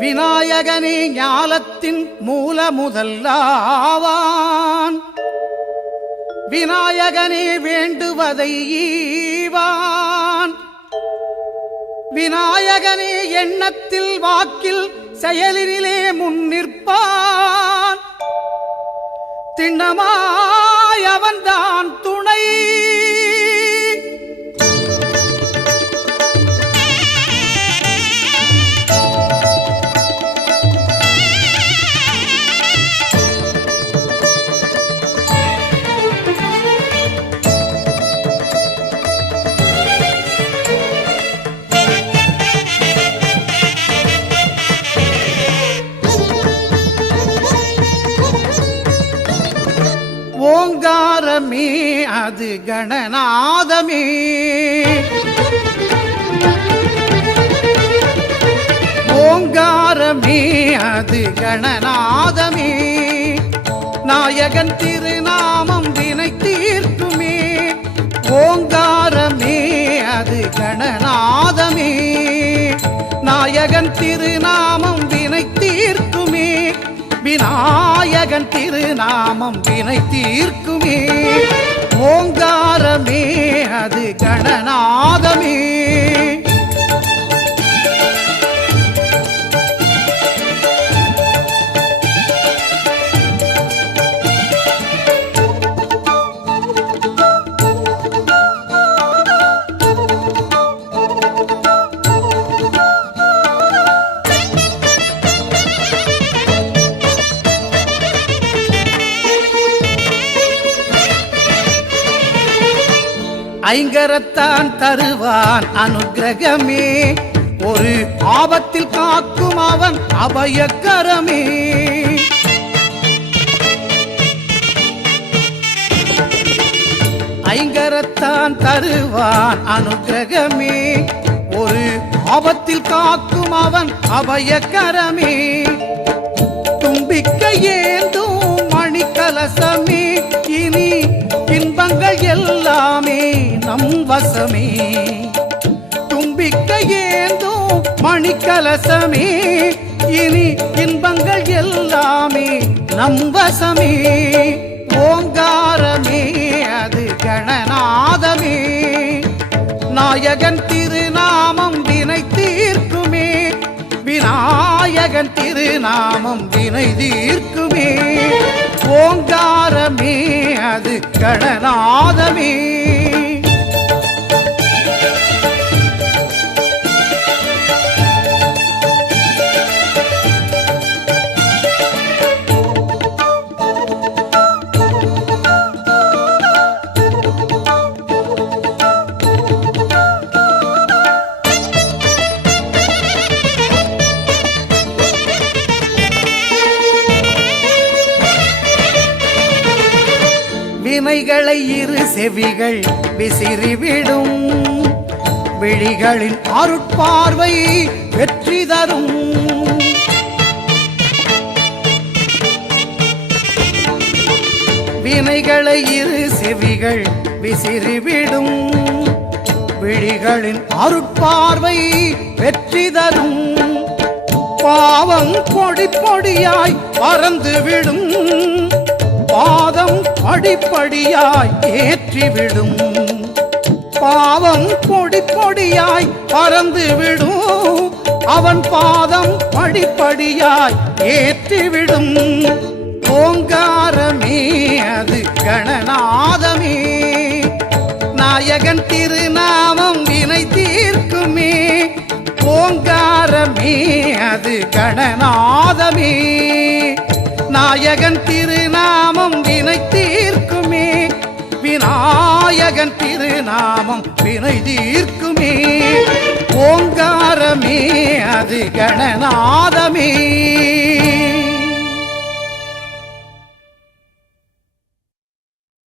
விநாயகனே ஞாலத்தின் மூல முதல்லாவான். விநாயகனே வேண்டுவதை ஈவான். விநாயகனே எண்ணத்தில் வாக்கில் செயலினிலே முன்னிற்பான். திண்ணமாய் அவன்தான் துணை. ஓங்காரமே அது கணநாதமே. ஓங்காரமே அது கணநாதமே. நாயகன் திருநாமம் வினை தீர்க்குமே. ஓங்காரமே அது கணநாதமே. நாயகன் திருநாமம் வினை தீர்க்குமே. விநாயகன் திருநாமம் வினை தீர்க்குமே. ஓங்காரமே அது கணநாதமே. ஐங்கரத்தான் தருவான் அனுக்கிரகமே. ஒரு ஆபத்தில் காக்கும் அவன் அபயக்கரமே. ஐங்கரத்தான் தருவான் அனுக்கிரகமே. ஒரு ஆபத்தில் காக்கும் அவன் அபயக்கரமே. தும்பிக்கை ஏந்தும் மணிக்கலசமே. இனி இன்பங்கள் எல்லாமே நம் வசமே. தும்பிக்கை ஏந்தும் மணிக்கலசமே. இனி இன்பங்கள் எல்லாமே நம் வசமே. ஓங்காரமே அது கணநாதமே. நாயகன் திருநாமம் வினை தீர்க்குமே. விநாயகன் திருநாமம் வினை தீர்க்குமே. ஓங்காரமே அது கணநாதமே. வினைகளை இரு செவிகள் விசிறிவிடும். விழிகளின் அருட்பார்வை வெற்றி தரும். வினைகளை இரு செவிகள் விசிறிவிடும். விழிகளின் அருட்பார்வை வெற்றி தரும். பாவம் பொடி பொடியாய் பறந்துவிடும். பாதம் படிப்படியாய் ஏற்றிவிடும். பாவம் பொடி பொடியாய் பறந்துவிடும். அவன் பாதம் படிப்படியாய் ஏற்றிவிடும். ஓங்காரமே அது கணநாதமே. நாயகன் திருநாமம் வினை தீர்க்குமே. ஓங்காரமே அது கணநாதமே. நாயகன் திருநாமம் வினை தீர்க்குமே. விநாயகன் திருநாமம் வினை தீர்க்குமே. ஓங்காரமே அது கணநாதமே.